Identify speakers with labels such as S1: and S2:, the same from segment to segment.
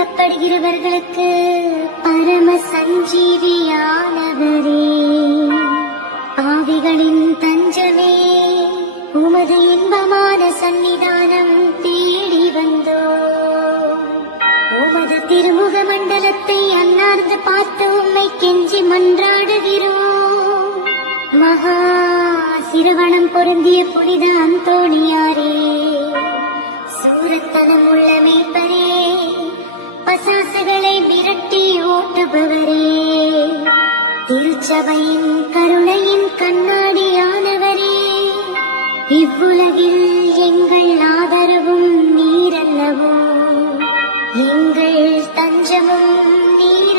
S1: கஸ்தி பரம சஞ்சீவியானவரே. பாவிகளின் தஞ்சமே உமது இன்பமான சன்னிதானம் தேடி வந்தோ. உமது திருமுக மண்டலத்தை அன்னார்ந்து பார்த்து உம்மை கெஞ்சி மன்றாடுகிறோம் மகா சிறுவனம் பொருந்திய புனித அந்தோணியாரே. சூரத்தனம் உள்ள மேய்ப்பரே பிசாசுகளை விரட்டி ஓட்டுபவரே. திருச்சபையின் கருணையின் கண்ணாடியானவரே. இவ்வுலகில் எங்கள் ஆதரவும் நீரல்லவோ. எங்கள் தஞ்சமும் நீர்.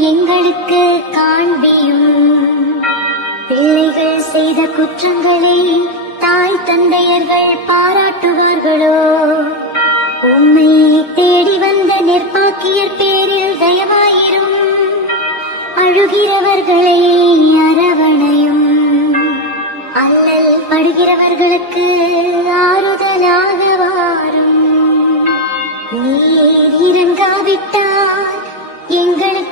S1: எங்களுக்கு காண்பியும். பிள்ளைகள் செய்த குற்றங்களை தாய் தந்தையர்கள் பாராட்டுவார்களோ? உம்மை தேடி வந்த நிர்பாக்கியர் பேரில் தயவாயிரும். அழுகிறவர்களை அரவணையும். அல்லல் படுகிறவர்களுக்கு ஆறுதலாக வாரும். நீர் இறங்காவிட்டால்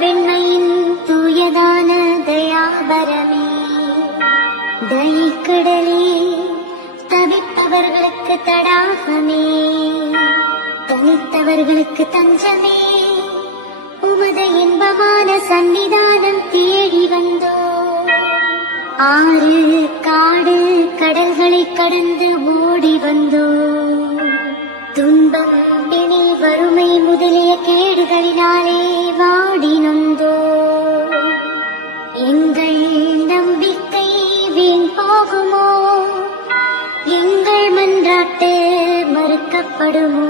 S1: வெண்மையின் தூயதான தயாபரமே தயிக்கடலே தவிப்பவர்களுக்கு தடாகமே. தனித்தவர்களுக்கு தஞ்சமே. உமது இன்பமான சன்னிதானம் தேடி வந்தோ. ஆறு காடு கடல்களை கடந்து ஓடி வந்தோ. துன்பம் பிணி வறுமை முதலிய கேடுகளினாலே வாடி நொந்தோ எங்கள் நம்பிக்கை வீண் போகுமோ? எங்கள் மன்றாட்டு மறுக்கப்படுமோ?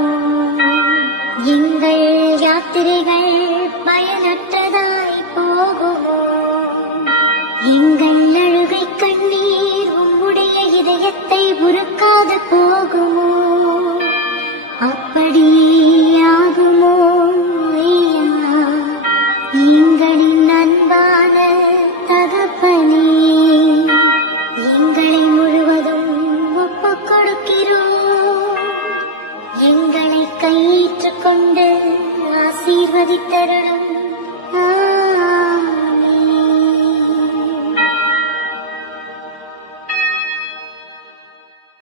S1: எங்கள் யாத்திரைகள் பயனற்றதாய் போகுமோ? எங்கள் அழுகை கண்ணீர் உம்முடைய இதயத்தை உருக்காத